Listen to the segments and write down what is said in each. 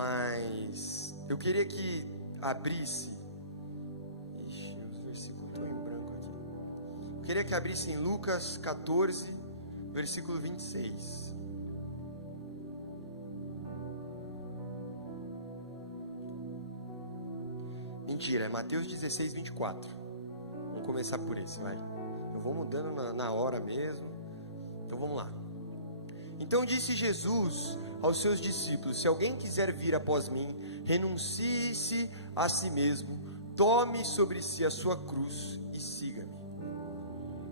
Mas eu queria que abrisse. Ixi, os versículos estão em branco aqui. Eu queria que abrisse em Lucas 14, versículo 26. Mentira, é Mateus 16, 24. Vamos começar por esse, vai. Eu vou mudando na hora mesmo. Então vamos lá. Então disse Jesus aos seus discípulos: se alguém quiser vir após mim, renuncie-se a si mesmo, tome sobre si a sua cruz e siga-me.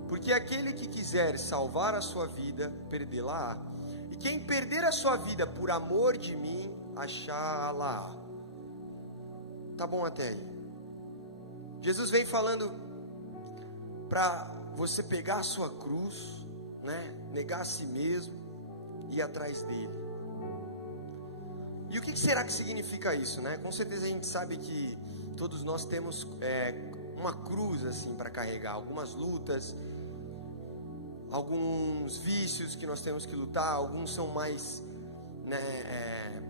Porque aquele que quiser salvar a sua vida, perdê-la-á. E quem perder a sua vida por amor de mim, achá-la-á. Tá bom até aí? Jesus vem falando para você pegar a sua cruz, né? Negar a si mesmo e ir atrás dele. E o que será que significa isso, né? Com certeza a gente sabe que todos nós temos uma cruz assim para carregar, algumas lutas, alguns vícios que nós temos que lutar, alguns são mais, né,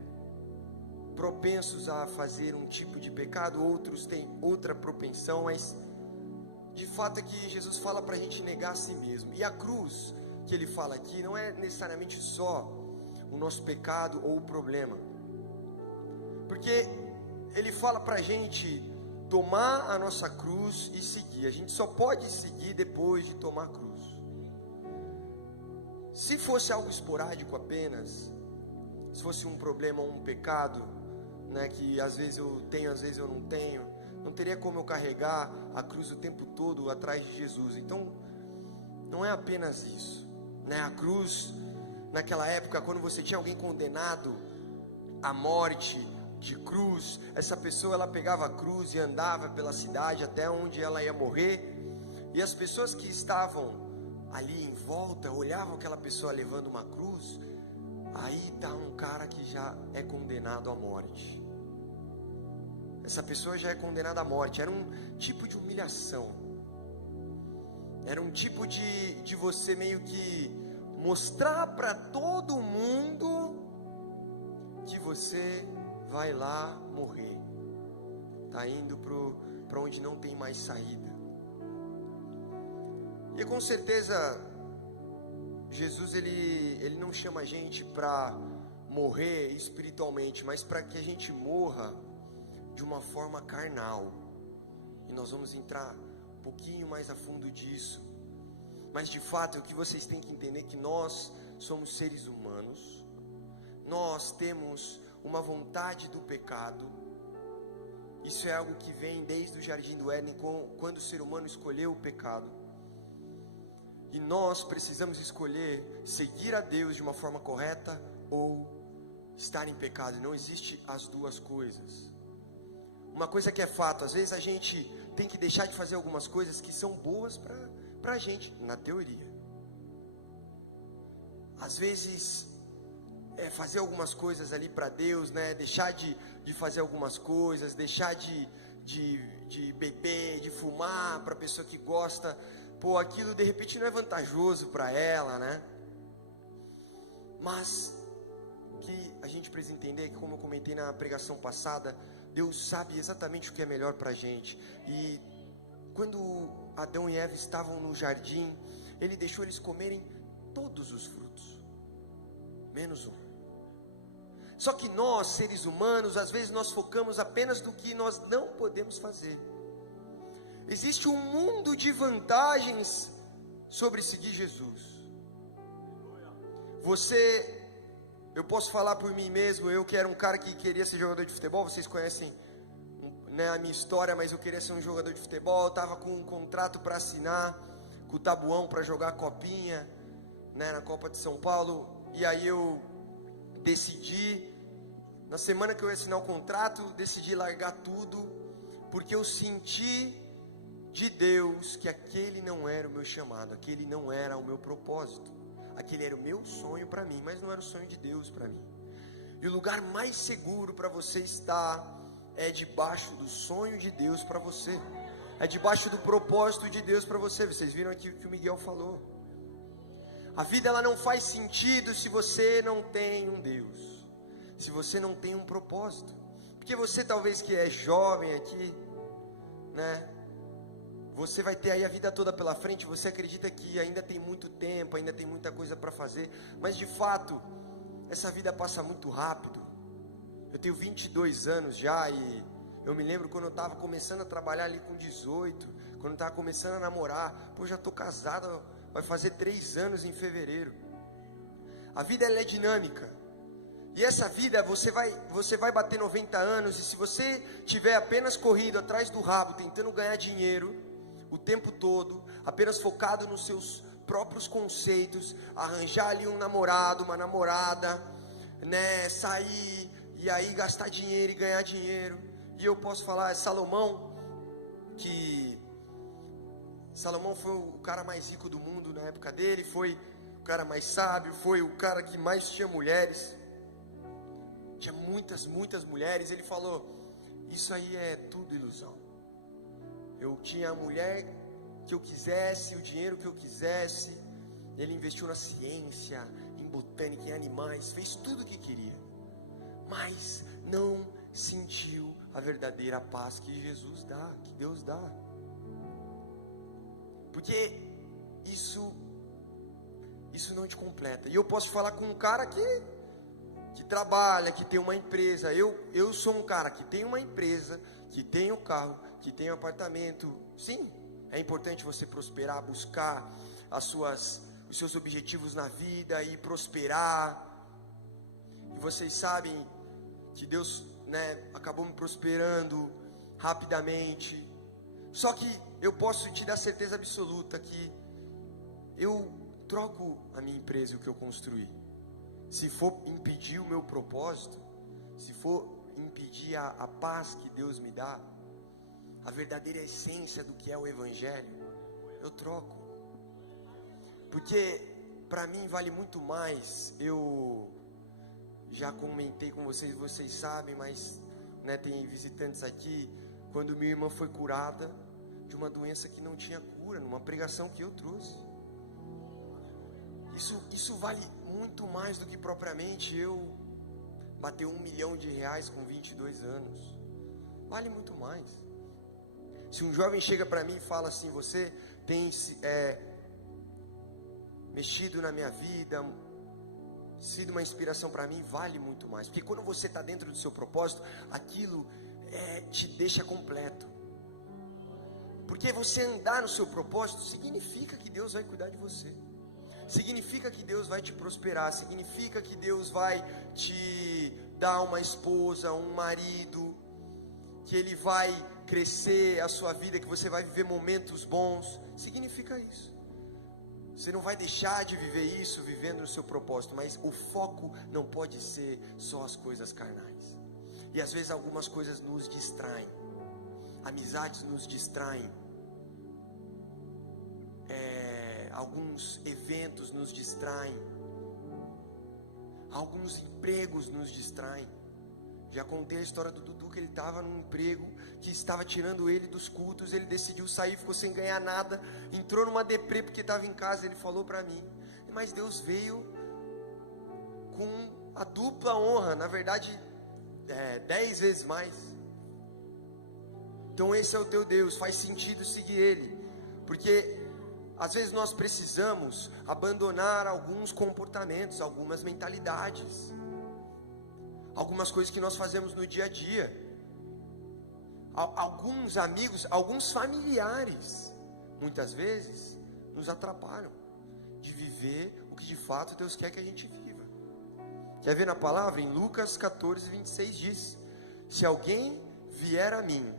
propensos a fazer um tipo de pecado, outros têm outra propensão, mas de fato é que Jesus fala para a gente negar a si mesmo. E a cruz que ele fala aqui não é necessariamente só o nosso pecado ou o problema, porque ele fala para a gente tomar a nossa cruz e seguir. A gente só pode seguir depois de tomar a cruz. Se fosse algo esporádico apenas, se fosse um problema ou um pecado, né, que às vezes eu tenho, às vezes eu não tenho, não teria como eu carregar a cruz o tempo todo atrás de Jesus. Então, não é apenas isso, né? A cruz, naquela época, quando você tinha alguém condenado à morte de cruz, essa pessoa ela pegava a cruz e andava pela cidade até onde ela ia morrer, e as pessoas que estavam ali em volta olhavam aquela pessoa levando uma cruz. Aí está um cara que já é condenado à morte. Essa pessoa já é condenada à morte. Era um tipo de humilhação. Era um tipo de você meio que mostrar para todo mundo que você vai lá morrer. Está indo para onde não tem mais saída. E com certeza Jesus ele não chama a gente para morrer espiritualmente, mas para que a gente morra de uma forma carnal. E nós vamos entrar um pouquinho mais a fundo disso. Mas de fato, o que vocês têm que entender é que nós somos seres humanos. Nós temos uma vontade do pecado. Isso é algo que vem desde o Jardim do Éden, quando o ser humano escolheu o pecado. E nós precisamos escolher seguir a Deus de uma forma correta ou estar em pecado. Não existe as duas coisas. Uma coisa que é fato, às vezes a gente tem que deixar de fazer algumas coisas que são boas para a gente, na teoria. Às vezes fazer algumas coisas ali para Deus, né? Deixar de fazer algumas coisas, deixar de beber, de fumar para a pessoa que gosta. Pô, aquilo de repente não é vantajoso para ela, né? Mas que a gente precisa entender que, como eu comentei na pregação passada, Deus sabe exatamente o que é melhor para a gente. E quando Adão e Eva estavam no jardim, Ele deixou eles comerem todos os frutos, menos um. Só que nós, seres humanos, às vezes nós focamos apenas no que nós não podemos fazer. Existe um mundo de vantagens sobre seguir Jesus. Eu posso falar por mim mesmo, eu que era um cara que queria ser jogador de futebol, vocês conhecem, né, a minha história, mas eu queria ser um jogador de futebol, eu estava com um contrato para assinar com o Tabuão para jogar a copinha, né, na Copa de São Paulo, e aí eu decidi, na semana que eu ia assinar o contrato, decidi largar tudo, porque eu senti de Deus que aquele não era o meu chamado, aquele não era o meu propósito, aquele era o meu sonho para mim, mas não era o sonho de Deus para mim. E o lugar mais seguro para você estar é debaixo do sonho de Deus para você, é debaixo do propósito de Deus para você. Vocês viram aqui o que o Miguel falou. A vida ela não faz sentido se você não tem um Deus. se você não tem um propósito. Porque você talvez que é jovem aqui, né? Você vai ter aí a vida toda pela frente, você acredita que ainda tem muito tempo, ainda tem muita coisa para fazer, mas de fato, essa vida passa muito rápido. Eu tenho 22 anos já e eu me lembro quando eu estava começando a trabalhar ali com 18, quando eu estava começando a namorar, pô, já estou casado, vai fazer 3 anos em fevereiro. A vida ela é dinâmica. E essa vida, você vai bater 90 anos, e se você tiver apenas corrido atrás do rabo, tentando ganhar dinheiro o tempo todo, apenas focado nos seus próprios conceitos, arranjar ali um namorado, uma namorada, né, sair e aí gastar dinheiro e ganhar dinheiro. E eu posso falar, Salomão foi o cara mais rico do mundo na época dele, foi o cara mais sábio, foi o cara que mais tinha mulheres, tinha muitas mulheres. Ele falou, isso aí é tudo ilusão. Eu tinha a mulher que eu quisesse, o dinheiro que eu quisesse. Ele investiu na ciência, em botânica, em animais, fez tudo o que queria, mas não sentiu a verdadeira paz que Jesus dá, que Deus dá. Porque isso não te completa. E eu posso falar com um cara que trabalha, que tem uma empresa. Eu sou um cara que tem uma empresa, que tem um carro, que tem um apartamento. Sim, é importante você prosperar, buscar os seus objetivos na vida e prosperar. E vocês sabem que Deus, né, acabou me prosperando rapidamente. Só que eu posso te dar certeza absoluta que eu troco a minha empresa e o que eu construí. Se for impedir o meu propósito, se for impedir a paz que Deus me dá, a verdadeira essência do que é o Evangelho, eu troco. Porque para mim vale muito mais. Eu já comentei com vocês sabem, mas né, tem visitantes aqui. Quando minha irmã foi curada de uma doença que não tinha cura, numa pregação que eu trouxe, isso vale muito mais do que propriamente eu bater R$1 milhão com 22 anos. Vale muito mais. Se um jovem chega para mim e fala assim, você tem mexido na minha vida, sido uma inspiração para mim, vale muito mais. Porque quando você está dentro do seu propósito, aquilo te deixa completo. Porque você andar no seu propósito significa que Deus vai cuidar de você, significa que Deus vai te prosperar, significa que Deus vai te dar uma esposa, um marido, que Ele vai crescer a sua vida, que você vai viver momentos bons. Significa isso. Você não vai deixar de viver isso vivendo no seu propósito, mas o foco não pode ser só as coisas carnais. E às vezes algumas coisas nos distraem. Amizades nos distraem. Alguns eventos nos distraem. Alguns empregos nos distraem. Já contei a história do Dudu, que ele estava num emprego que estava tirando ele dos cultos. Ele decidiu sair, ficou sem ganhar nada, entrou numa deprê porque estava em casa. Ele falou para mim, mas Deus veio com a dupla honra, na verdade 10 vezes mais. Então esse é o teu Deus, faz sentido seguir Ele. Porque às vezes nós precisamos abandonar alguns comportamentos, algumas mentalidades, algumas coisas que nós fazemos no dia a dia. Alguns amigos, alguns familiares, muitas vezes nos atrapalham de viver o que de fato Deus quer que a gente viva. Quer ver na palavra? Em Lucas 14, 26 diz: se alguém vier a mim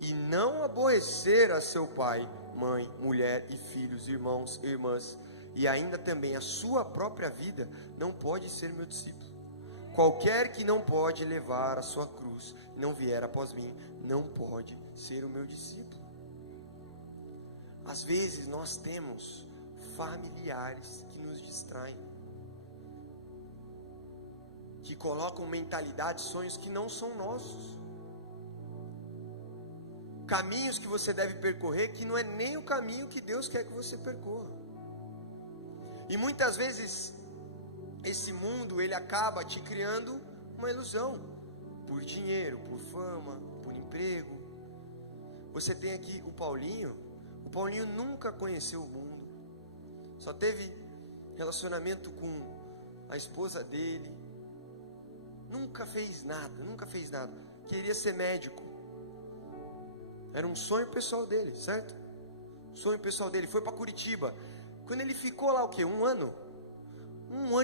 e não aborrecer a seu pai, mãe, mulher e filhos, irmãos e irmãs, e ainda também a sua própria vida, não pode ser meu discípulo. Qualquer que não pode levar a sua cruz, não vier após mim, não pode ser o meu discípulo. Às vezes nós temos familiares que nos distraem, que colocam mentalidades, sonhos que não são nossos, caminhos que você deve percorrer que não é nem o caminho que Deus quer que você percorra. E muitas vezes esse mundo, ele acaba te criando uma ilusão, por dinheiro, por fama, por emprego. Você tem aqui o Paulinho nunca conheceu o mundo, só teve relacionamento com a esposa dele, nunca fez nada, queria ser médico, era um sonho pessoal dele, certo? Sonho pessoal dele, foi para Curitiba, quando ele ficou lá um ano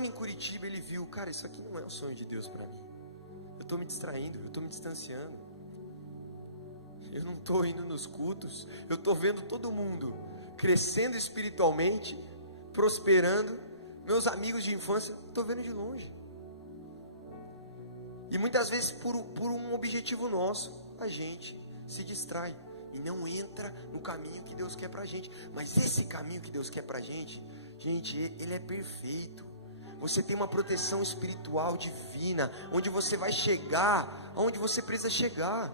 em Curitiba, ele viu, cara, isso aqui não é o sonho de Deus para mim, eu estou me distraindo, eu estou me distanciando, eu não estou indo nos cultos, eu estou vendo todo mundo crescendo espiritualmente, prosperando, meus amigos de infância, estou vendo de longe. E muitas vezes por um objetivo nosso, a gente se distrai e não entra no caminho que Deus quer pra gente. Mas esse caminho que Deus quer pra gente, ele é perfeito. Você tem uma proteção espiritual divina, onde você vai chegar aonde você precisa chegar.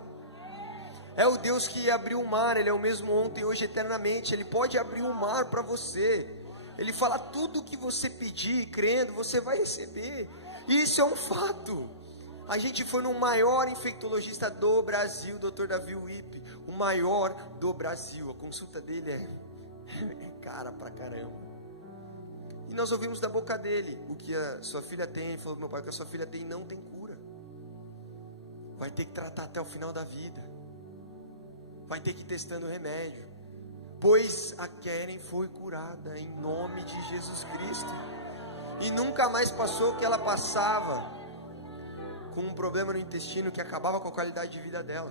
É o Deus que abriu o mar, Ele é o mesmo ontem, hoje, eternamente. Ele pode abrir o mar para você. Ele fala, tudo que você pedir, crendo, você vai receber. E isso é um fato. A gente foi no maior infectologista do Brasil, Dr. Davi Wipp, o maior do Brasil. A consulta dele é cara pra caramba. E nós ouvimos da boca dele o que a sua filha tem. Ele falou, meu pai, o que a sua filha tem não tem cura. Vai ter que tratar até o final da vida. Vai ter que ir testando o remédio. Pois a Keren foi curada em nome de Jesus Cristo. E nunca mais passou o que ela passava, com um problema no intestino que acabava com a qualidade de vida dela.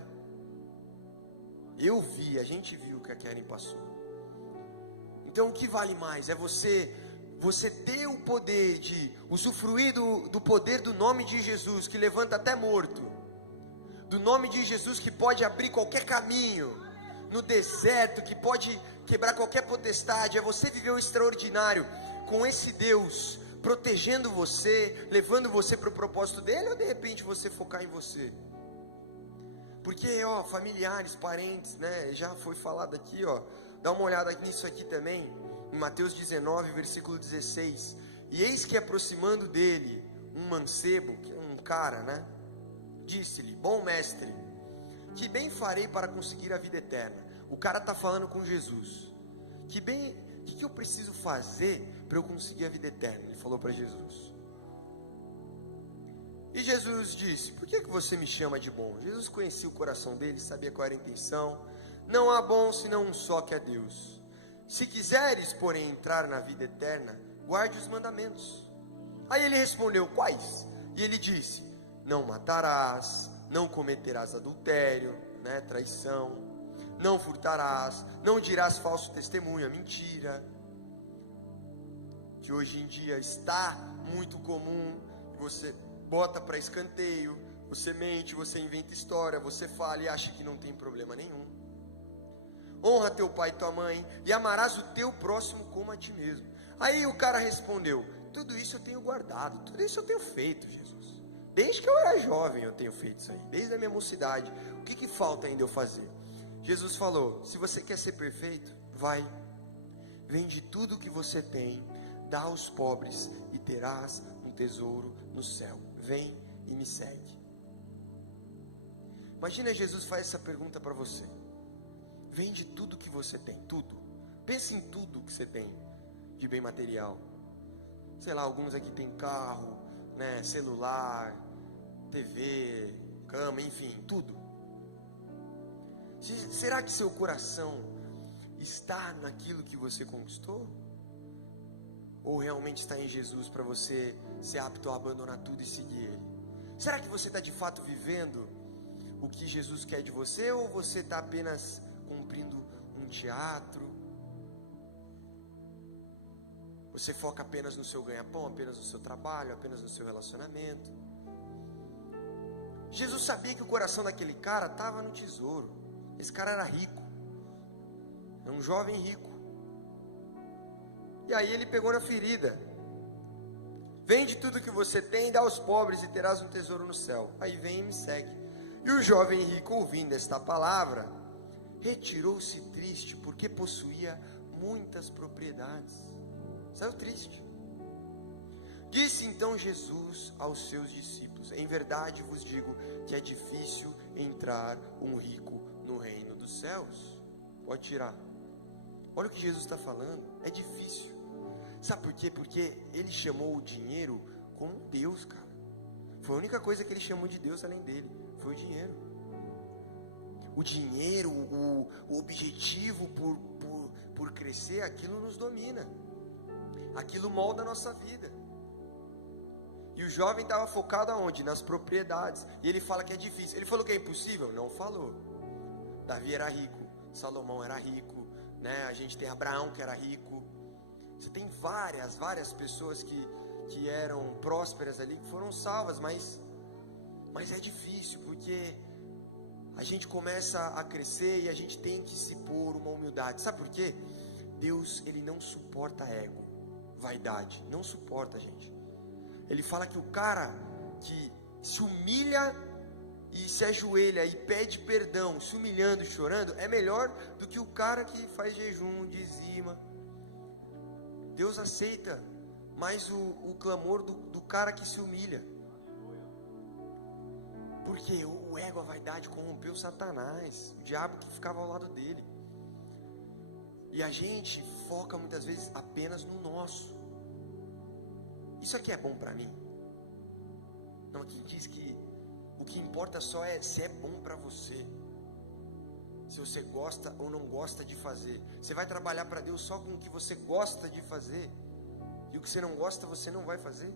A gente viu o que a Keren passou. Então o que vale mais? É você ter o poder de usufruir do poder do nome de Jesus, que levanta até morto. Do nome de Jesus que pode abrir qualquer caminho no deserto, que pode quebrar qualquer potestade. É você viver o extraordinário com esse Deus protegendo você, levando você para o propósito dele, ou de repente você focar em você? Porque familiares, parentes, né, já foi falado aqui, dá uma olhada nisso aqui também, em Mateus 19, versículo 16. E eis que aproximando dele um mancebo, que é um cara, né, disse-lhe, bom mestre, que bem farei para conseguir a vida eterna? O cara está falando com Jesus, o que eu preciso fazer para eu conseguir a vida eterna? Ele falou para Jesus. E Jesus disse, por que você me chama de bom? Jesus conhecia o coração dele, sabia qual era a intenção. Não há bom senão um só, que é Deus. Se quiseres, porém, entrar na vida eterna, guarde os mandamentos. Aí ele respondeu, quais? E ele disse, não matarás, não cometerás adultério, né, traição, não furtarás, não dirás falso testemunho, mentira, que hoje em dia está muito comum. Você bota para escanteio, você mente, você inventa história, você fala e acha que não tem problema nenhum. Honra teu pai e tua mãe, e amarás o teu próximo como a ti mesmo. Aí o cara respondeu, tudo isso eu tenho guardado, tudo isso eu tenho feito, Jesus. Desde que eu era jovem eu tenho feito isso aí, desde a minha mocidade. O que falta ainda eu fazer? Jesus falou, se você quer ser perfeito, vai, vende tudo o que você tem, dá aos pobres e terás um tesouro no céu. Vem e me segue. Imagina, Jesus faz essa pergunta para você. Vende tudo que você tem, tudo. Pense em tudo que você tem de bem material. Sei lá, alguns aqui tem carro, né, celular, TV, cama, enfim, tudo. Será que seu coração está naquilo que você conquistou? Ou realmente está em Jesus para você ser apto a abandonar tudo e seguir Ele? Será que você está de fato vivendo o que Jesus quer de você? Ou você está apenas cumprindo um teatro? Você foca apenas no seu ganha-pão, apenas no seu trabalho, apenas no seu relacionamento? Jesus sabia que o coração daquele cara estava no tesouro. Esse cara era rico, era um jovem rico. E aí ele pegou na ferida. Vende tudo que você tem, dá aos pobres e terás um tesouro no céu. Aí vem e me segue. E o jovem rico, ouvindo esta palavra, retirou-se triste, porque possuía muitas propriedades. Saiu triste. Disse então Jesus aos seus discípulos, Deus. Em verdade vos digo que é difícil entrar um rico no reino dos céus. Pode tirar. Olha o que Jesus está falando. É difícil. Sabe por quê? Porque ele chamou o dinheiro como Deus, cara. Foi a única coisa que ele chamou de Deus além dele. Foi o dinheiro. O dinheiro, o objetivo por crescer, aquilo nos domina. Aquilo molda a nossa vida. E o jovem estava focado aonde? Nas propriedades. E ele fala que é difícil. Ele falou que é impossível? Não falou. Davi era rico, Salomão era rico, né? A gente tem Abraão que era rico. Você tem várias pessoas que eram prósperas ali, que foram salvas, mas é difícil, porque a gente começa a crescer e a gente tem que se pôr uma humildade. Sabe por quê? Deus, ele não suporta ego, vaidade, não suporta, gente. Ele fala que o cara que se humilha e se ajoelha e pede perdão, se humilhando e chorando, é melhor do que o cara que faz jejum, dizima. Deus aceita mais o clamor do cara que se humilha. Porque o ego, a vaidade corrompeu Satanás, o diabo que ficava ao lado dele. E a gente foca muitas vezes apenas no nosso. Isso aqui é bom para mim? Não, aqui diz que o que importa só é se é bom para você. Se você gosta ou não gosta de fazer. Você vai trabalhar para Deus só com o que você gosta de fazer. E o que você não gosta, você não vai fazer.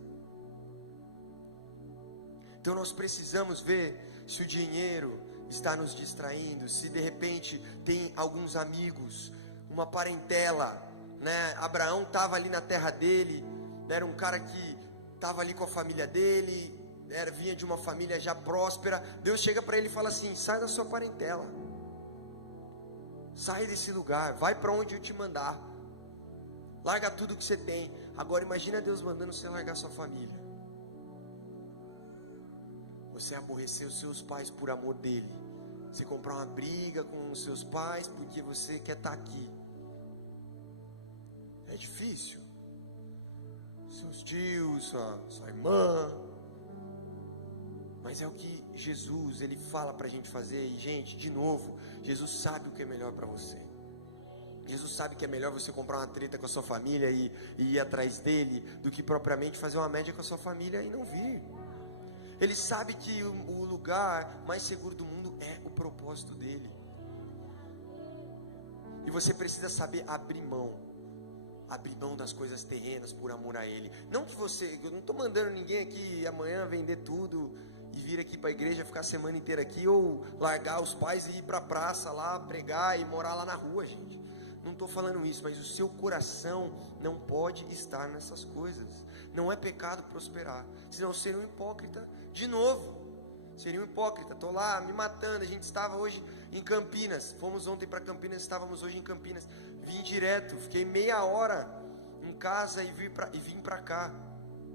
Então nós precisamos ver se o dinheiro está nos distraindo. Se de repente tem alguns amigos, uma parentela, né? Abraão estava ali na terra dele, era um cara que estava ali com a família dele, vinha de uma família já próspera. Deus chega para ele e fala assim: sai da sua parentela, sai desse lugar, vai para onde eu te mandar, larga tudo que você tem. Agora imagina Deus mandando você largar sua família. Você aborrecer os seus pais por amor dele. Você comprar uma briga com os seus pais porque você quer estar aqui. É difícil. Seus tios, sua irmã. Mas é o que Jesus, ele fala pra gente fazer. E gente, de novo, Jesus sabe o que é melhor para você. Jesus sabe que é melhor você comprar uma treta com a sua família e ir atrás dele, do que propriamente fazer uma média com a sua família e não vir. Ele sabe que o lugar mais seguro do mundo é o propósito dele. E você precisa saber abrir mão das coisas terrenas por amor a ele. Não que eu não estou mandando ninguém aqui amanhã vender tudo e vir aqui para a igreja, ficar a semana inteira aqui, ou largar os pais e ir para a praça lá, pregar e morar lá na rua, gente. Não estou falando isso, mas o seu coração não pode estar nessas coisas. Não é pecado prosperar, senão seria um hipócrita de novo. Seria um hipócrita. Estou lá me matando. A gente estava hoje em Campinas, fomos ontem para Campinas, estávamos hoje em Campinas. Vim direto, fiquei meia hora em casa e vim para cá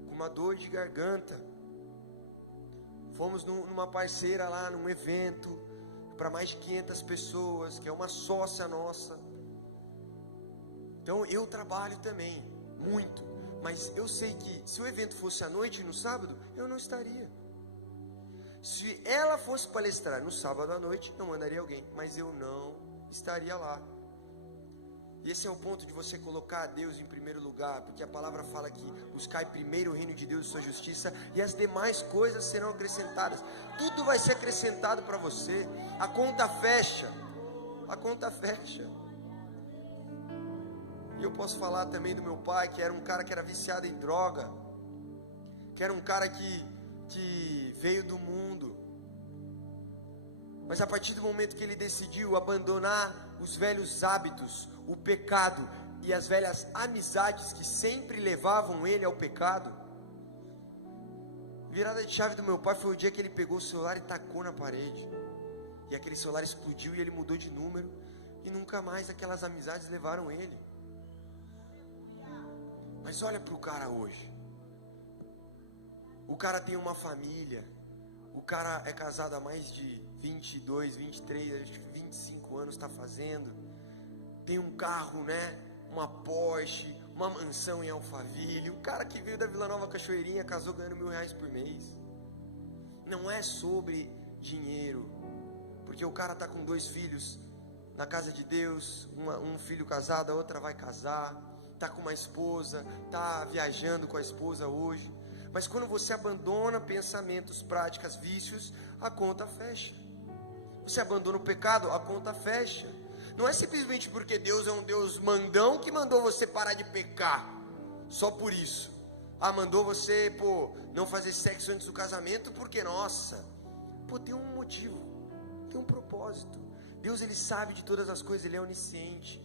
com uma dor de garganta. Fomos numa parceira lá, num evento para mais de 500 pessoas, que é uma sócia nossa. Então eu trabalho também, muito. Mas eu sei que se o evento fosse à noite, no sábado, eu não estaria. Se ela fosse palestrar no sábado à noite, eu mandaria alguém, mas eu não estaria lá. E esse é o ponto de você colocar a Deus em primeiro lugar, porque a palavra fala que buscai primeiro o reino de Deus e sua justiça, e as demais coisas serão acrescentadas. Tudo vai ser acrescentado para você. A conta fecha. A conta fecha. E eu posso falar também do meu pai, que era um cara que era viciado em droga, que era um cara que veio do mundo, mas a partir do momento que ele decidiu abandonar os velhos hábitos, o pecado e as velhas amizades que sempre levavam ele ao pecado, virada de chave do meu pai foi o dia que ele pegou o celular e tacou na parede, e aquele celular explodiu e ele mudou de número, e nunca mais aquelas amizades levaram ele. Mas olha para o cara hoje. O cara tem uma família. O cara é casado há mais de 22, 23, 25 anos, está fazendo. Tem um carro, né? Uma Porsche, uma mansão em Alphaville. O cara que veio da Vila Nova Cachoeirinha casou ganhando R$1.000 por mês. não é sobre dinheiro, porque o cara está com 2 filhos na casa de Deus, um filho casado, a outra vai casar, está com uma esposa, está viajando com a esposa hoje. Mas quando você abandona pensamentos, práticas, vícios, a conta fecha. Você abandona o pecado, a conta fecha. Não é simplesmente porque Deus é um Deus mandão que mandou você parar de pecar, só por isso. Mandou você, não fazer sexo antes do casamento, porque, nossa, tem um motivo, tem um propósito. Deus, Ele sabe de todas as coisas, Ele é onisciente.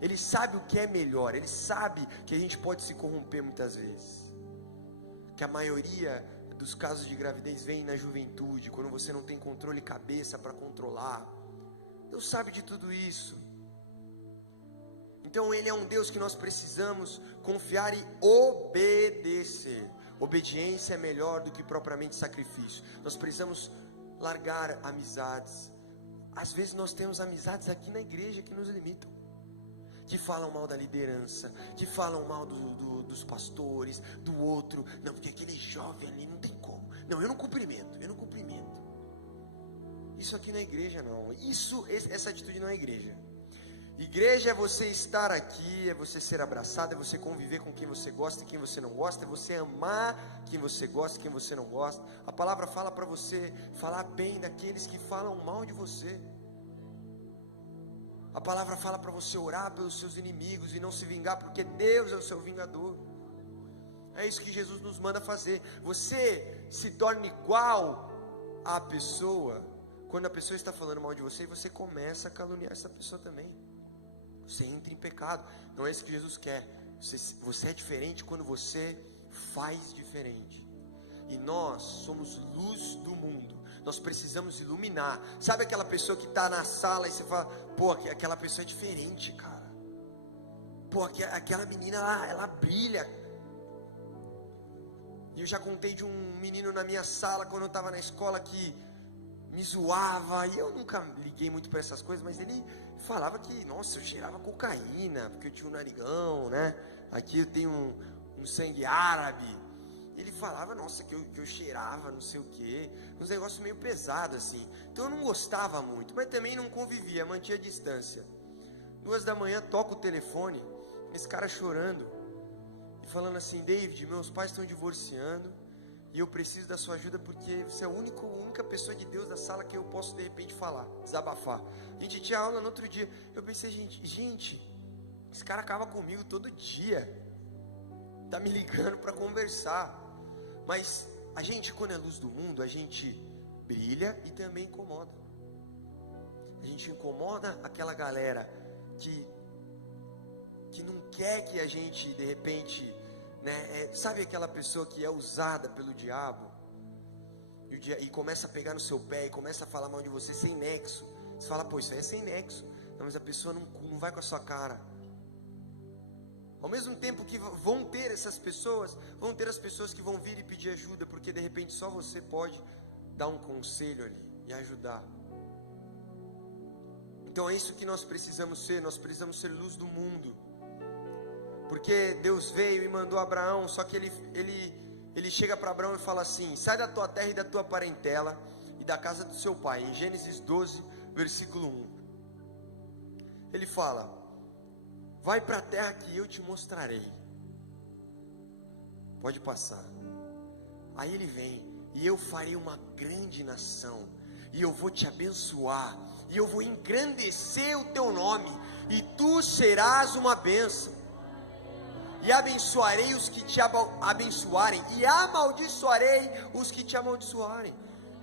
Ele sabe o que é melhor, Ele sabe que a gente pode se corromper muitas vezes. Que a maioria dos casos de gravidez vem na juventude, quando você não tem controle cabeça para controlar. Deus sabe de tudo isso. Então Ele é um Deus que nós precisamos confiar e obedecer. Obediência é melhor do que propriamente sacrifício. Nós precisamos largar amizades. Às vezes nós temos amizades aqui na igreja que nos limitam, que falam mal da liderança, que falam mal dos pastores, do outro. Não, porque aquele jovem ali não tem como. Não, eu não cumprimento. Isso aqui na igreja não. Essa atitude não é igreja. Igreja é você estar aqui, é você ser abraçado, é você conviver com quem você gosta e quem você não gosta, é você amar quem você gosta e quem você não gosta. A palavra fala para você falar bem daqueles que falam mal de você. A palavra fala para você orar pelos seus inimigos e não se vingar, porque Deus é o seu vingador. É isso que Jesus nos manda fazer. Você se torna igual à pessoa quando a pessoa está falando mal de você, e você começa a caluniar essa pessoa também. Você entra em pecado. Não é isso que Jesus quer. Você é diferente quando você faz diferente. E nós somos luz do mundo. Nós precisamos iluminar. Sabe aquela pessoa que está na sala e você fala: aquela pessoa é diferente, cara. Aquela menina lá, ela brilha. E eu já contei de um menino na minha sala quando eu estava na escola que me zoava, e eu nunca liguei muito para essas coisas, mas ele falava que, nossa, eu cheirava cocaína, porque eu tinha um narigão, né? Aqui eu tenho um sangue árabe. Ele falava, nossa, que eu cheirava não sei o que, uns negócios meio pesados assim. Então eu não gostava muito, mas também não convivia, mantinha a distância. 2 da manhã, toca o telefone, esse cara chorando e falando assim: David, meus pais estão divorciando e eu preciso da sua ajuda, porque você é a única pessoa de Deus da sala que eu posso de repente falar, desabafar. A gente tinha aula no outro dia. Eu pensei, gente, esse cara acaba comigo todo dia, tá me ligando para conversar. Mas a gente, quando é luz do mundo, a gente brilha e também incomoda. A gente incomoda aquela galera que não quer que a gente de repente, né, sabe aquela pessoa que é usada pelo diabo e começa a pegar no seu pé e começa a falar mal de você sem nexo. Você fala, isso aí é sem nexo. Não, mas a pessoa não vai com a sua cara. Ao mesmo tempo que vão ter essas pessoas, vão ter as pessoas que vão vir e pedir ajuda, porque de repente só você pode dar um conselho ali e ajudar. Então é isso que nós precisamos ser luz do mundo. Porque Deus veio e mandou Abraão, só que ele chega para Abraão e fala assim: sai da tua terra e da tua parentela e da casa do seu pai. Em Gênesis 12, versículo 1. Ele fala: vai para a terra que eu te mostrarei. Pode passar. Aí ele vem: e eu farei uma grande nação, e eu vou te abençoar, e eu vou engrandecer o teu nome, e tu serás uma bênção. E abençoarei os que te abençoarem, e amaldiçoarei os que te amaldiçoarem.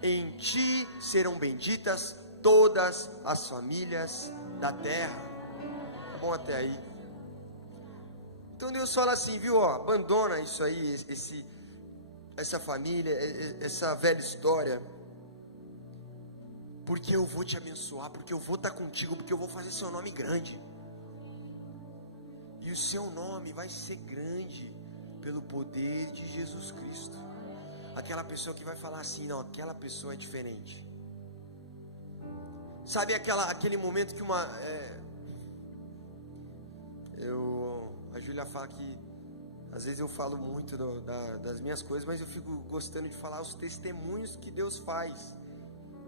Em ti serão benditas todas as famílias da terra. Tá bom até aí? Então Deus fala assim, viu, abandona isso aí, essa família, essa velha história, porque eu vou te abençoar, porque eu vou estar contigo, porque eu vou fazer seu nome grande. E o seu nome vai ser grande pelo poder de Jesus Cristo. Aquela pessoa que vai falar assim, não, aquela pessoa é diferente. Sabe aquele momento que a Júlia fala que Às vezes eu falo muito das minhas coisas, mas eu fico gostando de falar os testemunhos que Deus faz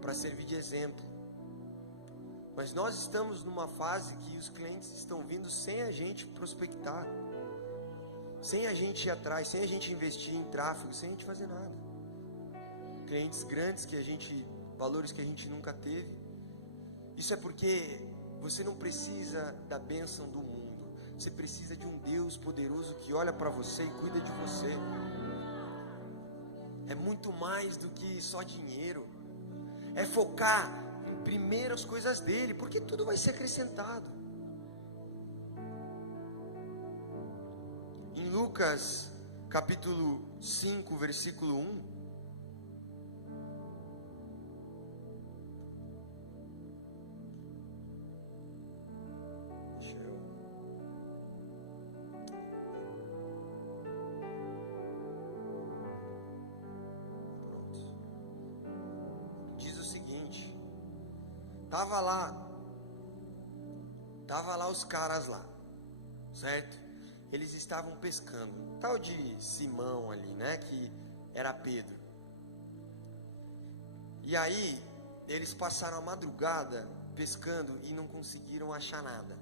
para servir de exemplo. Mas nós estamos numa fase que os clientes estão vindo sem a gente prospectar, sem a gente ir atrás, sem a gente investir em tráfego, sem a gente fazer nada. Clientes grandes valores que a gente nunca teve. Isso é porque você não precisa da bênção do mundo. Você precisa de um Deus poderoso que olha para você e cuida de você. É muito mais do que só dinheiro. É focar em primeiro as coisas dele, porque tudo vai ser acrescentado. Em Lucas capítulo 5, versículo 1, Tava lá os caras lá, certo? Eles estavam pescando, tal de Simão ali, né? Que era Pedro. E aí, eles passaram a madrugada pescando e não conseguiram achar nada.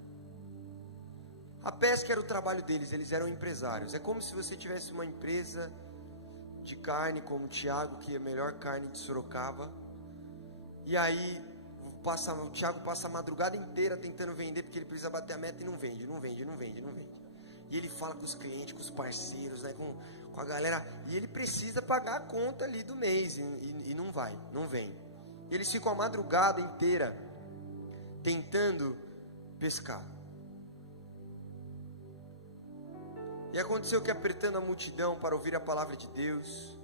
A pesca era o trabalho deles, eles eram empresários. É como se você tivesse uma empresa de carne, como o Thiago, que é a melhor carne de Sorocaba. E aí, o Thiago passa a madrugada inteira tentando vender, porque ele precisa bater a meta e não vende. E ele fala com os clientes, com os parceiros, né, com a galera, e ele precisa pagar a conta ali do mês, e não vem. E eles ficam a madrugada inteira tentando pescar. E aconteceu que, apertando a multidão para ouvir a palavra de Deus,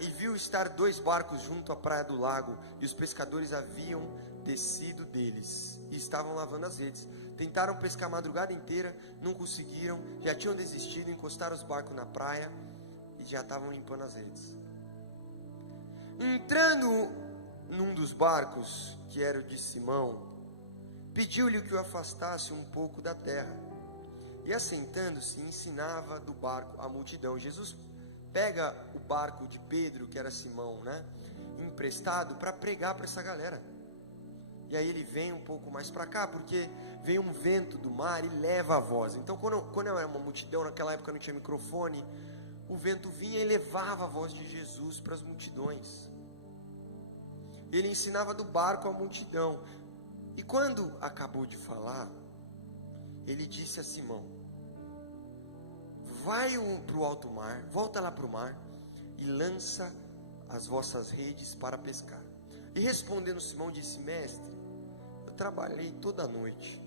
e viu estar 2 barcos junto à praia do lago, e os pescadores haviam descido deles e estavam lavando as redes. Tentaram pescar a madrugada inteira, não conseguiram, já tinham desistido, encostaram os barcos na praia e já estavam limpando as redes. Entrando num dos barcos, que era o de Simão, pediu-lhe que o afastasse um pouco da terra, e assentando-se ensinava do barco a multidão. Jesus pega o barco de Pedro, que era Simão, né, emprestado, para pregar para essa galera. E aí ele vem um pouco mais para cá, porque vem um vento do mar e leva a voz. Então quando era uma multidão, naquela época não tinha microfone, o vento vinha e levava a voz de Jesus para as multidões. Ele ensinava do barco à multidão. E quando acabou de falar, ele disse a Simão: vai para o alto mar, volta lá para o mar e lança as vossas redes para pescar. E respondendo Simão disse: mestre, eu trabalhei toda a noite,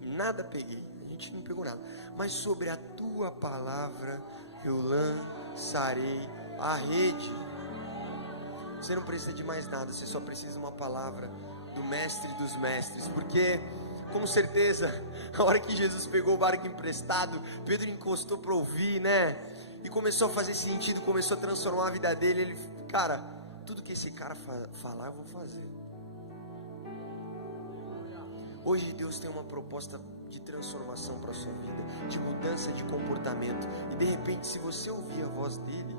nada peguei, a gente não pegou nada, mas sobre a tua palavra eu lançarei a rede. Você não precisa de mais nada, você só precisa de uma palavra do mestre dos mestres, porque com certeza, a hora que Jesus pegou o barco emprestado, Pedro encostou para ouvir, né? E começou a fazer sentido, começou a transformar a vida dele. Ele, cara, tudo que esse cara falar, eu vou fazer. Hoje Deus tem uma proposta de transformação para a sua vida, de mudança de comportamento. E de repente, se você ouvir a voz dele,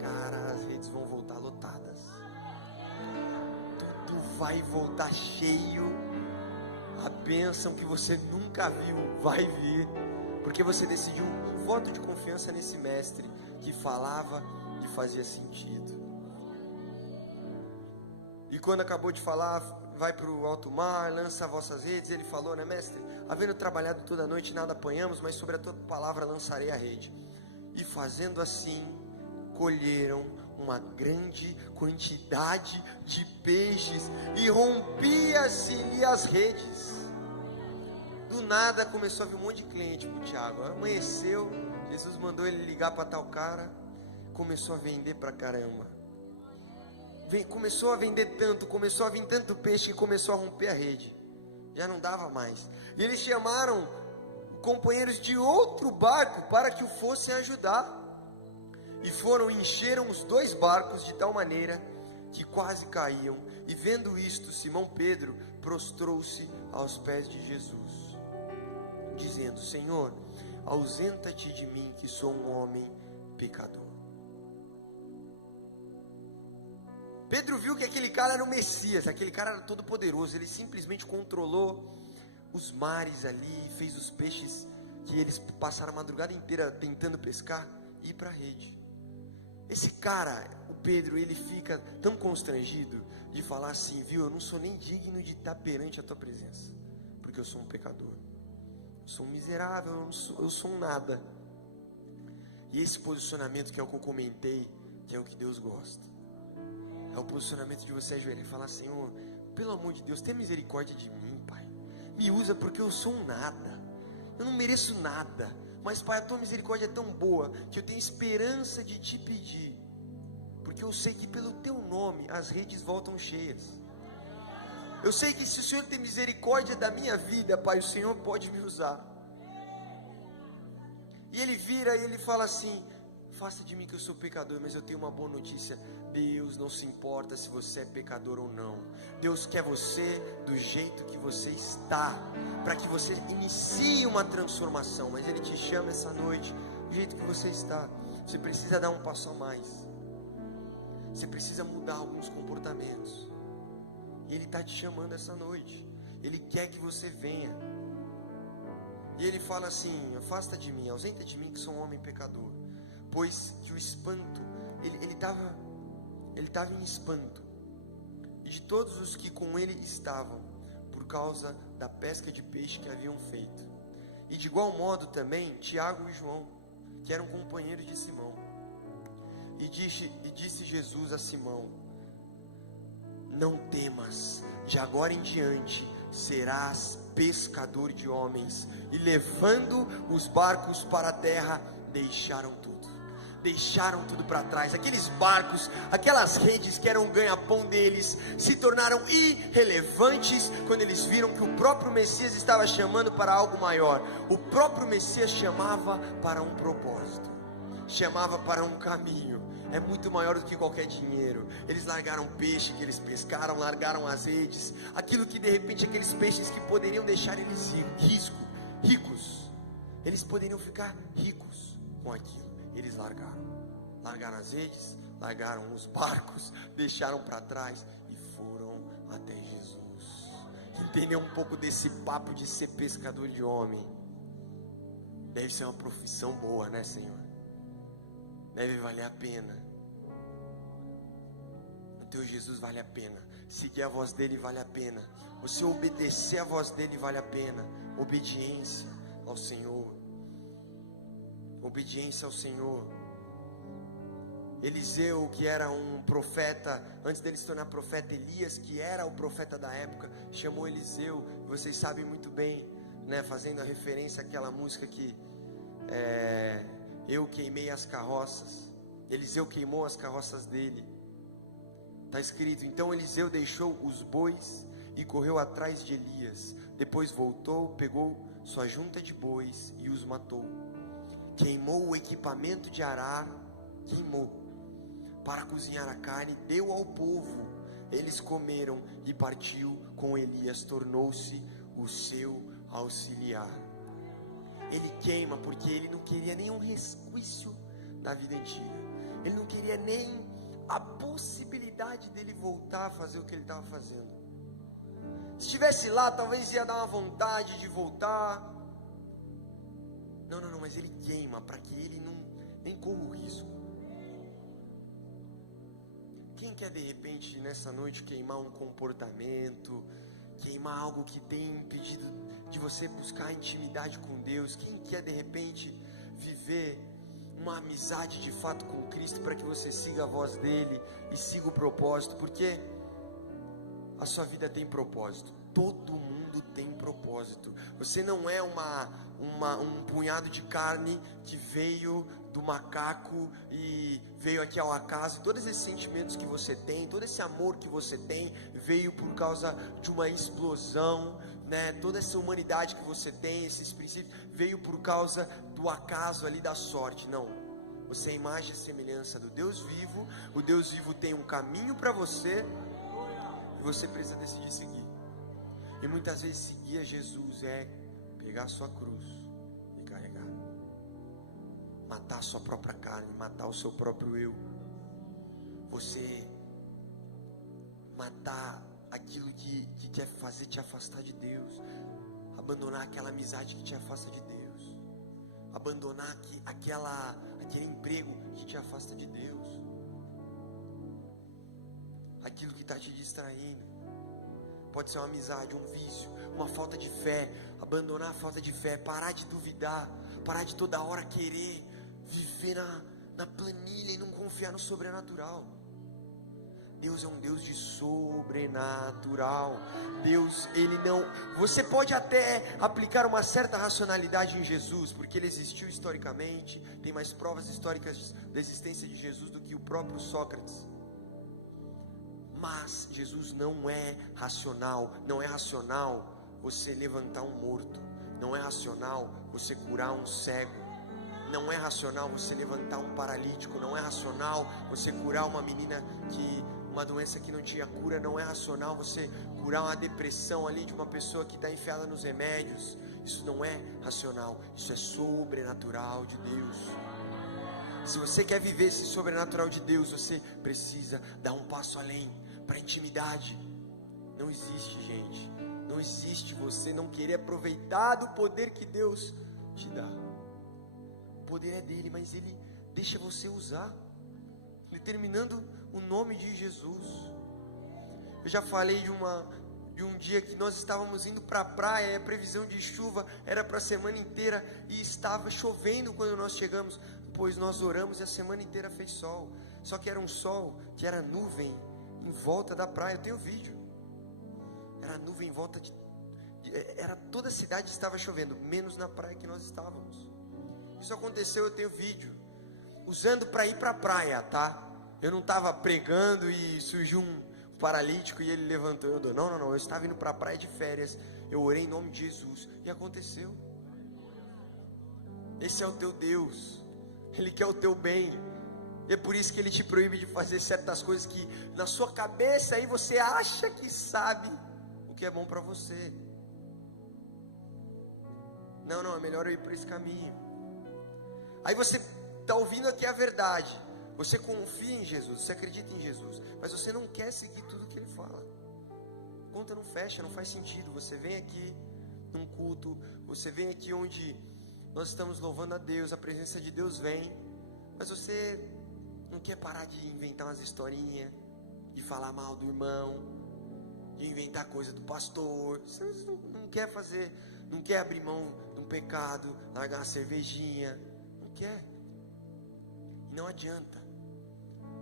cara, as redes vão voltar lotadas. Vai voltar cheio. A bênção que você nunca viu vai vir, porque você decidiu um voto de confiança nesse mestre que falava e fazia sentido. E quando acabou de falar, vai para o alto mar, lança vossas redes, ele falou, né, mestre? Havendo trabalhado toda a noite, nada apanhamos, mas sobre a tua palavra lançarei a rede. E fazendo assim, colheram uma grande quantidade de peixes, e rompia-se-lhe as redes. Do nada começou a vir um monte de cliente pro Thiago. Amanheceu, Jesus mandou ele ligar para tal cara, começou a vender pra caramba. Começou a vender tanto, começou a vir tanto peixe que começou a romper a rede. Já não dava mais. E eles chamaram companheiros de outro barco para que o fossem ajudar. E foram e encheram os 2 barcos de tal maneira que quase caíam. E vendo isto, Simão Pedro prostrou-se aos pés de Jesus. dizendo: Senhor, ausenta-te de mim, que sou um homem pecador. Pedro viu que aquele cara era o Messias, aquele cara era todo poderoso. Ele simplesmente controlou os mares ali, fez os peixes que eles passaram a madrugada inteira tentando pescar ir para a rede. Esse cara, o Pedro, ele fica tão constrangido de falar assim: viu, eu não sou nem digno de estar perante a tua presença, porque eu sou um pecador, eu sou um miserável, eu sou um nada. E esse posicionamento, que é o que eu comentei, que é o que Deus gosta, é o posicionamento de você ajoelhar e falar: Senhor, pelo amor de Deus, tenha misericórdia de mim, Pai, me usa, porque eu sou um nada, eu não mereço nada, mas Pai, a tua misericórdia é tão boa, que eu tenho esperança de te pedir, porque eu sei que pelo teu nome as redes voltam cheias. Eu sei que se o Senhor tem misericórdia da minha vida, Pai, o Senhor pode me usar. E ele vira e ele fala assim: afasta de mim, que eu sou pecador. Mas eu tenho uma boa notícia: Deus não se importa se você é pecador ou não. Deus quer você do jeito que você está, para que você inicie uma transformação. Mas Ele te chama essa noite do jeito que você está. Você precisa dar um passo a mais, você precisa mudar alguns comportamentos, e Ele está te chamando essa noite. Ele quer que você venha. E Ele fala assim: afasta de mim, ausenta de mim, que sou um homem pecador. Pois que o espanto, ele estava em espanto, e de todos os que com ele estavam, por causa da pesca de peixe que haviam feito. E de igual modo também Tiago e João, que eram companheiros de Simão. E disse Jesus a Simão: não temas, de agora em diante serás pescador de homens. E levando os barcos para a terra, deixaram tudo para trás. Aqueles barcos, aquelas redes que eram o ganha-pão deles, se tornaram irrelevantes quando eles viram que o próprio Messias estava chamando para algo maior. O próprio Messias chamava para um propósito, chamava para um caminho. É muito maior do que qualquer dinheiro. Eles largaram o peixe que eles pescaram, largaram as redes, aquilo que de repente, aqueles peixes que poderiam deixar eles ricos, eles poderiam ficar ricos com aquilo. Eles largaram as redes, largaram os barcos, deixaram para trás e foram até Jesus. Entender um pouco desse papo de ser pescador de homem. Deve ser uma profissão boa, né, Senhor? Deve valer a pena. O teu Jesus vale a pena. Seguir a voz dele vale a pena. Você obedecer a voz dele vale a pena. Obediência ao Senhor. Obediência ao Senhor. Eliseu, que era um profeta, antes dele se tornar profeta, Elias, que era o profeta da época, chamou Eliseu. Vocês sabem muito bem, né, fazendo a referência àquela música que eu queimei as carroças. Eliseu queimou as carroças dele. Está escrito: então Eliseu deixou os bois e correu atrás de Elias. Depois voltou, pegou sua junta de bois e os matou. Queimou o equipamento de arar, para cozinhar a carne, deu ao povo. Eles comeram e partiu com Elias, tornou-se o seu auxiliar. Ele queima porque ele não queria nenhum resquício da vida antiga. Ele não queria nem a possibilidade dele voltar a fazer o que ele estava fazendo. Se estivesse lá, talvez ia dar uma vontade de voltar. Não, mas ele queima para que ele nem corra o risco. Quem quer de repente nessa noite queimar um comportamento, queimar algo que tem impedido de você buscar intimidade com Deus? Quem quer de repente viver uma amizade de fato com Cristo, para que você siga a voz dele e siga o propósito? Porque a sua vida tem propósito. Todo mundo tem propósito. Você não é um punhado de carne que veio do macaco e veio aqui ao acaso. Todos esses sentimentos que você tem, todo esse amor que você tem, veio por causa de uma explosão, né? Toda essa humanidade que você tem, esses princípios, veio por causa do acaso ali, da sorte. Não, você é imagem e semelhança do Deus vivo. O Deus vivo tem um caminho para você, e você precisa decidir seguir. E muitas vezes seguir a Jesus é pegar a sua cruz e carregar. Matar a sua própria carne, matar o seu próprio eu. Você matar aquilo que quer fazer te afastar de Deus. Abandonar aquela amizade que te afasta de Deus. Abandonar aquele emprego que te afasta de Deus. Aquilo que está te distraindo. Pode ser uma amizade, um vício, uma falta de fé. Abandonar a falta de fé, parar de duvidar, parar de toda hora querer viver na planilha e não confiar no sobrenatural. Deus é um Deus de sobrenatural. Deus, Ele não... Você pode até aplicar uma certa racionalidade em Jesus, porque Ele existiu historicamente. Tem mais provas históricas da existência de Jesus do que o próprio Sócrates. Mas Jesus não é racional. Não é racional você levantar um morto. Não é racional você curar um cego. Não é racional você levantar um paralítico. Não é racional você curar uma menina uma doença que não tinha cura. Não é racional você curar uma depressão ali de uma pessoa que está enfiada nos remédios. Isso não é racional. Isso é sobrenatural de Deus. Se você quer viver esse sobrenatural de Deus, você precisa dar um passo além, para a intimidade. Não existe, gente. Não existe você não querer aproveitar do poder que Deus te dá. O poder é dele, mas ele deixa você usar, determinando o nome de Jesus. Eu já falei de um dia que nós estávamos indo para a praia, e a previsão de chuva era para a semana inteira, e estava chovendo quando nós chegamos, pois nós oramos e a semana inteira fez sol. Só que era um sol, que era nuvem em volta da praia. Eu tenho vídeo. Era nuvem em volta toda a cidade estava chovendo, menos na praia que nós estávamos. Isso aconteceu, eu tenho vídeo. Usando para ir para a praia, tá? Eu não estava pregando e surgiu um paralítico e ele levantou. Não. Eu estava indo para a praia de férias. Eu orei em nome de Jesus e aconteceu. Esse é o teu Deus. Ele quer o teu bem. E é por isso que Ele te proíbe de fazer certas coisas que na sua cabeça aí você acha que sabe o que é bom para você. Não, é melhor eu ir por esse caminho. Aí você está ouvindo aqui a verdade. Você confia em Jesus, você acredita em Jesus, mas você não quer seguir tudo que Ele fala. A conta não fecha, não faz sentido. Você vem aqui num culto, você vem aqui onde nós estamos louvando a Deus, a presença de Deus vem, mas você não quer parar de inventar umas historinhas, de falar mal do irmão, de inventar coisa do pastor. Você não quer fazer, não quer abrir mão de um pecado, largar uma cervejinha, não quer. E não adianta.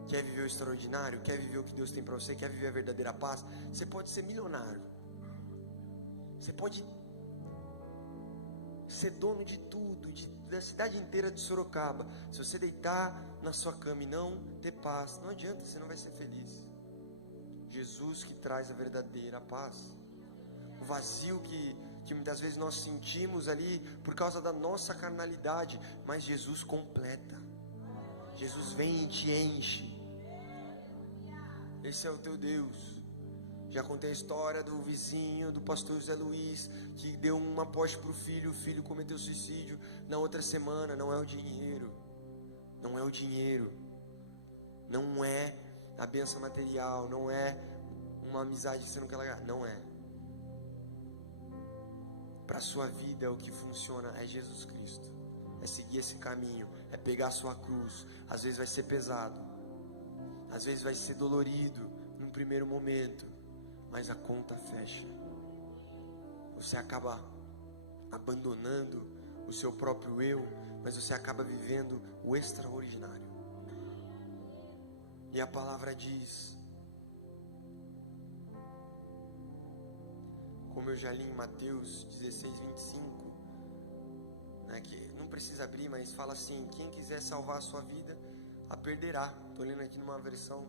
Quer viver o extraordinário? Quer viver o que Deus tem para você? Quer viver a verdadeira paz? Você pode ser milionário. Você pode ser dono de tudo, da cidade inteira de Sorocaba. Se você deitar na sua cama e não ter paz, não adianta, você não vai ser feliz. Jesus que traz a verdadeira paz. O vazio que muitas vezes nós sentimos ali por causa da nossa carnalidade, mas Jesus completa. Jesus vem e te enche. Esse é o teu Deus. Já contei a história do vizinho, do pastor José Luiz, que deu uma Porsche para o filho cometeu suicídio na outra semana. Não é o dinheiro. Não é o dinheiro. Não é a bênção material. Não é uma amizade que você não quer largar. Não é. Para a sua vida, o que funciona é Jesus Cristo. É seguir esse caminho. É pegar a sua cruz. Às vezes vai ser pesado. Às vezes vai ser dolorido num primeiro momento. Mas a conta fecha. Você acaba abandonando o seu próprio eu, mas você acaba vivendo o extraordinário. E a palavra diz, como eu já li em Mateus 16:25, né, que não precisa abrir, mas fala assim: quem quiser salvar a sua vida, a perderá. Estou lendo aqui numa versão.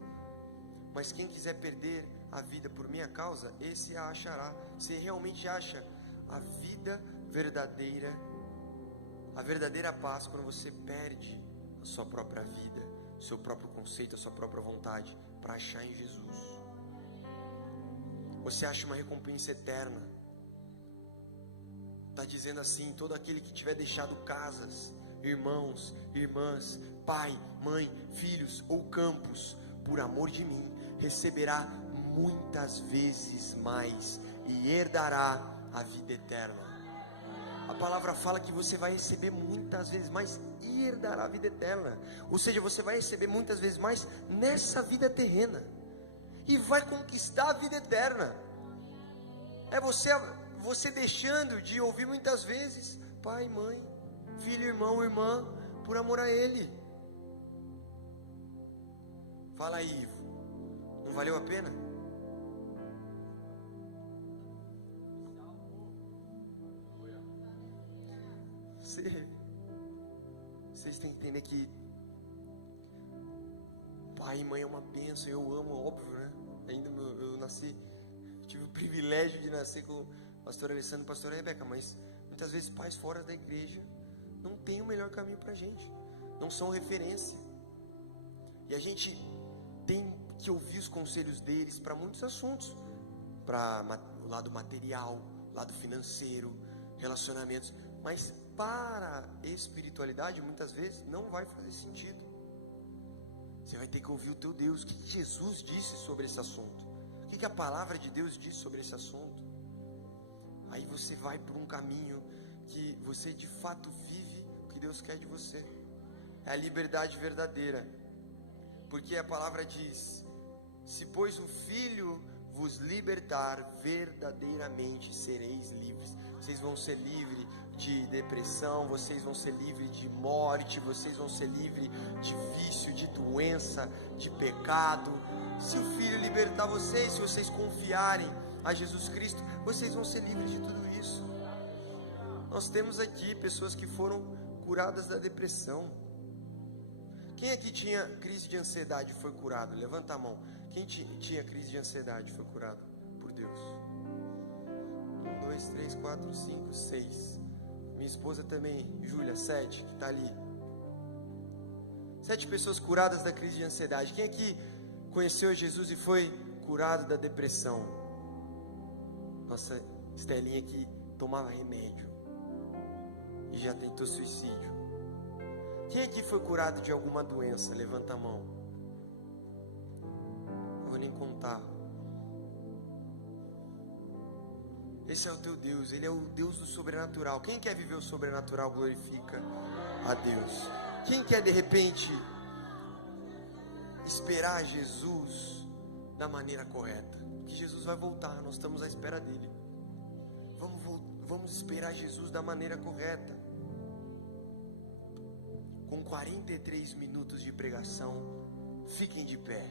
Mas quem quiser perder a vida por minha causa, esse a achará. Você realmente acha a vida verdadeira, a verdadeira paz, quando você perde a sua própria vida, o seu próprio conceito, a sua própria vontade, para achar em Jesus. Você acha uma recompensa eterna. Está dizendo assim: todo aquele que tiver deixado casas, irmãos, irmãs, pai, mãe, filhos ou campos, por amor de mim, receberá muitas vezes mais e herdará a vida eterna. A palavra fala que você vai receber muitas vezes mais e herdará a vida eterna. Ou seja, você vai receber muitas vezes mais nessa vida terrena e vai conquistar a vida eterna. É você deixando de ouvir muitas vezes pai, mãe, filho, irmão, irmã, por amor a Ele. Fala aí, Ivo, não valeu a pena? Vocês têm que entender que pai e mãe é uma bênção. Eu amo, óbvio, né? Ainda eu nasci, tive o privilégio de nascer com o pastor Alessandro e a pastora Rebeca, mas muitas vezes pais fora da igreja não têm o melhor caminho pra gente, não são referência, e a gente tem que ouvir os conselhos deles para muitos assuntos, para o lado material, lado financeiro, relacionamentos, mas para a espiritualidade muitas vezes não vai fazer sentido. Você vai ter que ouvir o teu Deus. O que Jesus disse sobre esse assunto? O que a palavra de Deus diz sobre esse assunto? Aí você vai por um caminho que você de fato vive o que Deus quer de você. É a liberdade verdadeira. Porque a palavra diz: se pois o Filho vos libertar, verdadeiramente sereis livres. Vocês vão ser livres de depressão, vocês vão ser livres de morte, vocês vão ser livres de vício, de doença, de pecado. Se o Filho libertar vocês, se vocês confiarem a Jesus Cristo, vocês vão ser livres de tudo isso. Nós temos aqui pessoas que foram curadas da depressão. Quem aqui tinha crise de ansiedade e foi curado? Levanta a mão. Quem tinha crise de ansiedade e foi curado por Deus? 1, 2, 3, 4, 5, 6. Minha esposa também, Júlia, 7, que está ali. 7 pessoas curadas da crise de ansiedade. Quem aqui conheceu Jesus e foi curado da depressão? Nossa Estelinha que tomava remédio e já tentou suicídio. Quem aqui foi curado de alguma doença? Levanta a mão. Não vou nem contar. Esse é o teu Deus, Ele é o Deus do sobrenatural. Quem quer viver o sobrenatural glorifica a Deus. Quem quer de repente esperar Jesus da maneira correta? Porque Jesus vai voltar, nós estamos à espera dele. Vamos esperar Jesus da maneira correta. Com 43 minutos de pregação, fiquem de pé.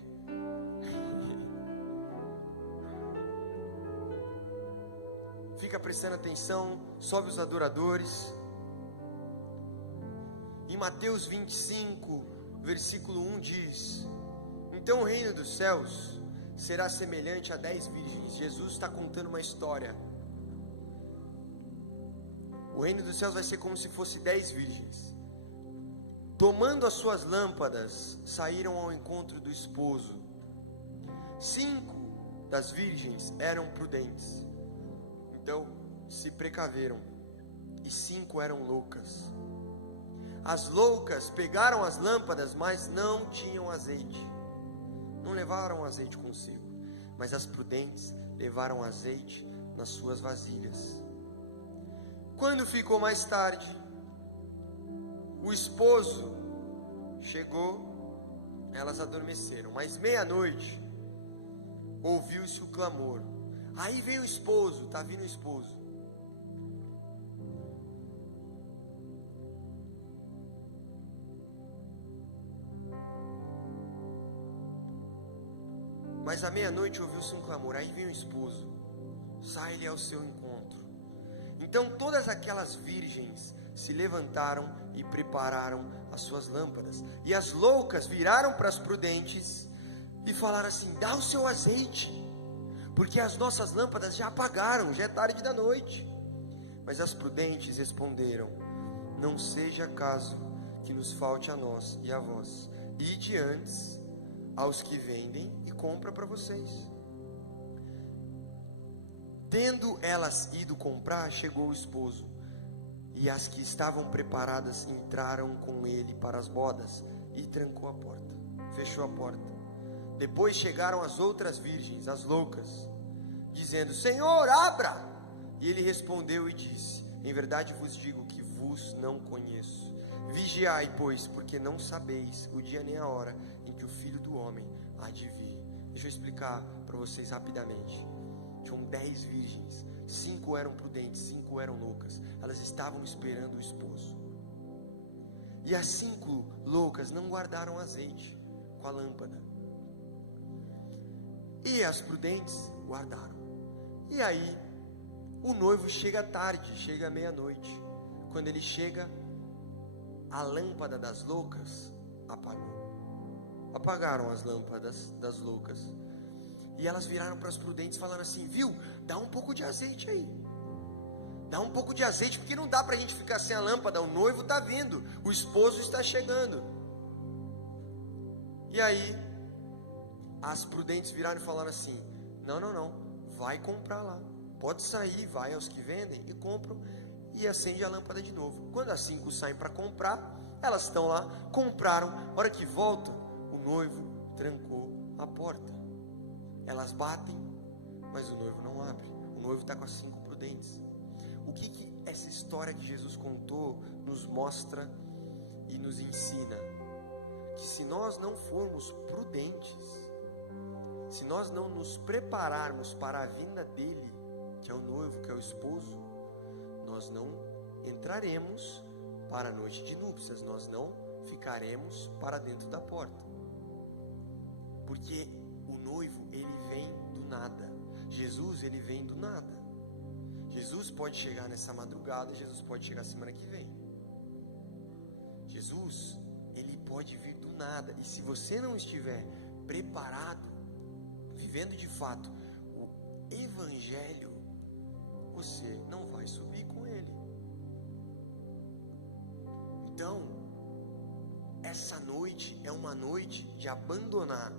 Fica prestando atenção, sobe os adoradores. Em Mateus 25, versículo 1 diz: então o reino dos céus será semelhante a 10 virgens. Jesus está contando uma história. O reino dos céus vai ser como se fosse 10 virgens. Tomando as suas lâmpadas, saíram ao encontro do esposo. 5 das virgens eram prudentes, então se precaveram, e 5 eram loucas. As loucas pegaram as lâmpadas, mas não tinham azeite. Não levaram azeite consigo. Mas as prudentes levaram azeite nas suas vasilhas. Quando ficou mais tarde, o esposo chegou, elas adormeceram. Mas meia-noite, ouviu-se o clamor. Aí veio o esposo, está vindo o esposo. Mas à meia-noite ouviu-se um clamor. Aí vem o esposo, sai-lhe ao seu encontro. Então todas aquelas virgens se levantaram e prepararam as suas lâmpadas. E as loucas viraram para as prudentes e falaram assim: dá o seu azeite, porque as nossas lâmpadas já apagaram, já é tarde da noite. Mas as prudentes responderam: não seja caso que nos falte a nós e a vós. Ide antes aos que vendem e compra para vocês. Tendo elas ido comprar, chegou o esposo. E as que estavam preparadas entraram com ele para as bodas, e trancou a porta, fechou a porta. Depois chegaram as outras virgens, as loucas, dizendo: Senhor, abra! E ele respondeu e disse: Em verdade vos digo que vos não conheço. Vigiai, pois, porque não sabeis o dia nem a hora em que o Filho do Homem há de vir. Deixa eu explicar para vocês rapidamente. Tinham 10 virgens, 5 eram prudentes, 5 eram loucas. Elas estavam esperando o esposo. E as 5 loucas não guardaram azeite com a lâmpada. E as prudentes guardaram. E aí, o noivo chega tarde, chega à meia-noite. Quando ele chega, a lâmpada das loucas apagou. Apagaram as lâmpadas das loucas. E elas viraram para as prudentes falando assim: viu, dá um pouco de azeite aí. Dá um pouco de azeite, porque não dá para a gente ficar sem a lâmpada. O noivo está vindo, o esposo está chegando. E aí, as prudentes viraram e falaram assim: não, vai comprar lá. Pode sair, vai aos que vendem e compram, e acende a lâmpada de novo. Quando as 5 saem para comprar, elas estão lá, compraram. A hora que voltam, o noivo trancou a porta. Elas batem, mas o noivo não abre. O noivo está com as 5 prudentes. O que essa história que Jesus contou nos mostra e nos ensina? Que se nós não formos prudentes, se nós não nos prepararmos para a vinda dele, que é o noivo, que é o esposo, nós não entraremos para a noite de núpcias, nós não ficaremos para dentro da porta. Porque o noivo, ele vem do nada. Jesus, ele vem do nada. Jesus pode chegar nessa madrugada, Jesus pode chegar semana que vem. Jesus, ele pode vir do nada. E se você não estiver preparado, vivendo de fato o evangelho, você não vai subir com ele. Então, essa noite é uma noite de abandonar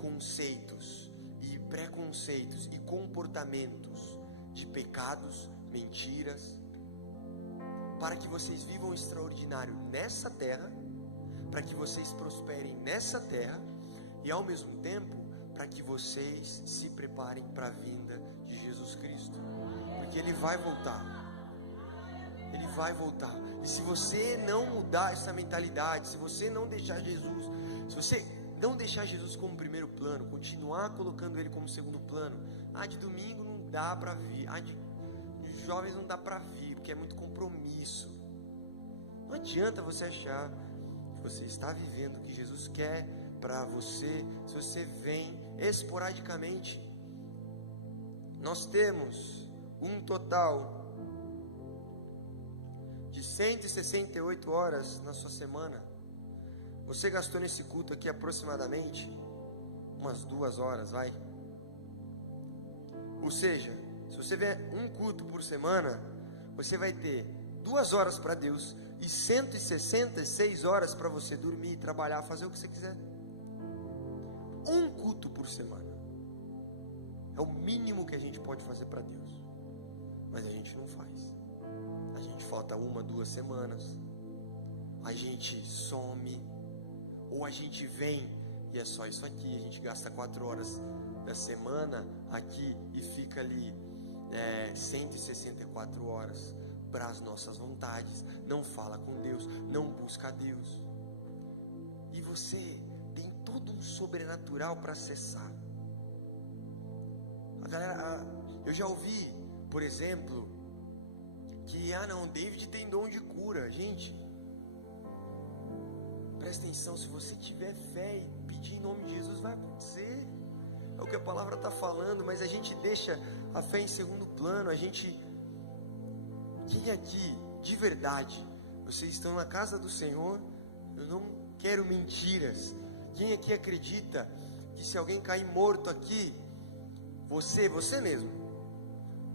conceitos e preconceitos e comportamentos de pecados, mentiras, para que vocês vivam o extraordinário nessa terra, para que vocês prosperem nessa terra e ao mesmo tempo para que vocês se preparem para a vinda de Jesus Cristo, porque ele vai voltar. Ele vai voltar. E se você não mudar essa mentalidade, se você não deixar Jesus, se você não deixar Jesus como primeiro plano, continuar colocando ele como segundo plano, de domingo não dá para vir, de jovens não dá para vir, porque é muito compromisso. Não adianta você achar que você está vivendo o que Jesus quer para você, se você vem esporadicamente. Nós temos um total de 168 horas na sua semana. Você gastou nesse culto aqui aproximadamente umas 2 horas, vai? Ou seja, se você vier um culto por semana, você vai ter 2 horas para Deus e 166 horas para você dormir, trabalhar, fazer o que você quiser. Um culto por semana é o mínimo que a gente pode fazer para Deus, mas a gente não faz. A gente falta 1, 2 semanas, a gente some, ou a gente vem e é só isso aqui. A gente gasta 4 horas da semana aqui e fica ali 164 horas para as nossas vontades, não fala com Deus, não busca a Deus. E você tem todo um sobrenatural para acessar. A galera, eu já ouvi, por exemplo, que David tem dom de cura. Gente, presta atenção, se você tiver fé e pedir em nome de Jesus, vai acontecer. É o que a palavra está falando, mas a gente deixa a fé em segundo plano. Quem aqui, de verdade, vocês estão na casa do Senhor? Eu não quero mentiras. Quem aqui acredita que se alguém cair morto aqui, você mesmo,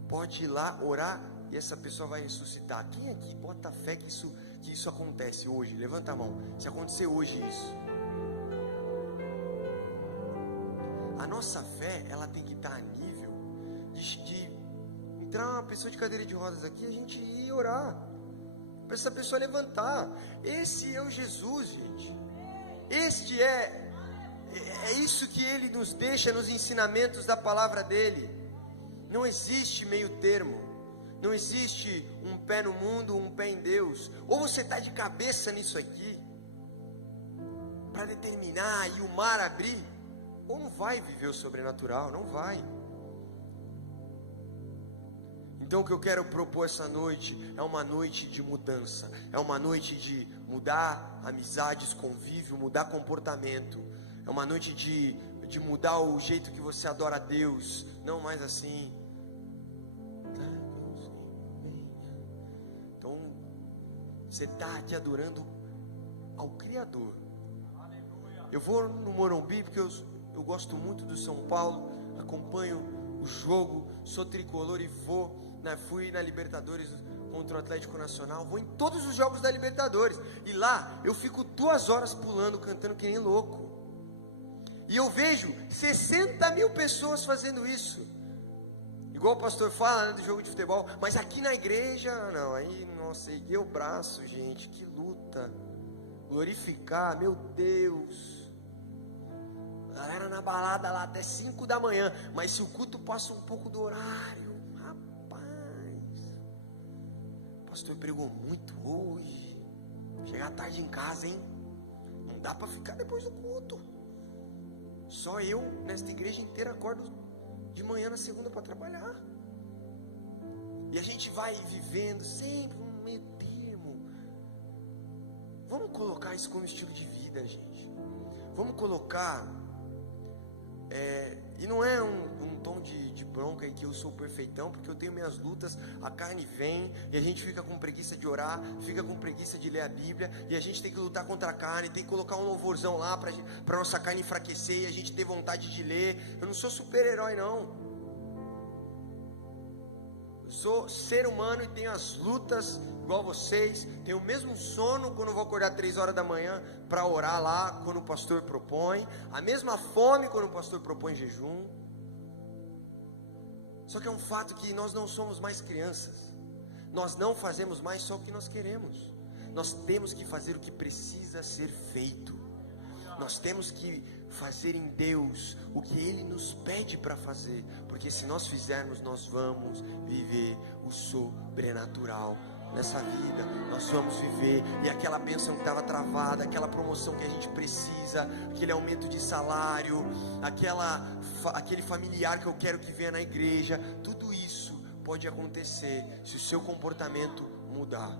pode ir lá orar e essa pessoa vai ressuscitar? Quem aqui bota fé que isso acontece hoje? Levanta a mão, se acontecer hoje isso. A nossa fé, ela tem que estar a nível de entrar uma pessoa de cadeira de rodas aqui, a gente ir orar. para essa pessoa levantar. Esse é o Jesus, gente. Este é isso que ele nos deixa nos ensinamentos da palavra dele. Não existe meio termo. Não existe um pé no mundo, um pé em Deus. Ou você está de cabeça nisso aqui, para determinar e o mar abrir, ou não vai viver o sobrenatural, não vai. Então o que eu quero propor essa noite é uma noite de mudança, é uma noite de mudar amizades, convívio, mudar comportamento, é uma noite de mudar o jeito que você adora a Deus, não mais assim. Então você está aqui adorando ao Criador. Eu vou no Morumbi porque eu gosto muito do São Paulo, acompanho o jogo, sou tricolor e fui na Libertadores contra o Atlético Nacional, vou em todos os jogos da Libertadores, e lá eu fico 2 horas pulando, cantando que nem louco, e eu vejo 60 mil pessoas fazendo isso, igual o pastor fala, né, do jogo de futebol, mas aqui na igreja, não, aí, nossa, erguer o braço, gente, que luta, glorificar, meu Deus, galera na balada lá até 5 da manhã, mas se o culto passa um pouco do horário, o pastor pregou muito hoje, chegar tarde em casa, hein? Não dá para ficar depois do culto. Só eu, nesta igreja inteira, acordo de manhã na segunda para trabalhar. E a gente vai vivendo sempre um meio termo. Vamos colocar isso como estilo de vida, gente. Vamos colocar, e não é um tom de bronca em que eu sou perfeitão, porque eu tenho minhas lutas, a carne vem, e a gente fica com preguiça de orar, fica com preguiça de ler a Bíblia, e a gente tem que lutar contra a carne, tem que colocar um louvorzão lá, para nossa carne enfraquecer, e a gente ter vontade de ler. Eu não sou super-herói não, eu sou ser humano e tenho as lutas igual vocês, tenho o mesmo sono quando vou acordar 3 horas da manhã para orar lá, quando o pastor propõe, a mesma fome quando o pastor propõe jejum. Só que é um fato que nós não somos mais crianças, nós não fazemos mais só o que nós queremos, nós temos que fazer o que precisa ser feito, nós temos que fazer em Deus o que Ele nos pede para fazer, porque se nós fizermos, nós vamos viver o sobrenatural nessa vida, nós vamos viver, e aquela bênção que estava travada, aquela promoção que a gente precisa, aquele aumento de salário, aquele familiar que eu quero que venha na igreja, tudo isso pode acontecer se o seu comportamento mudar.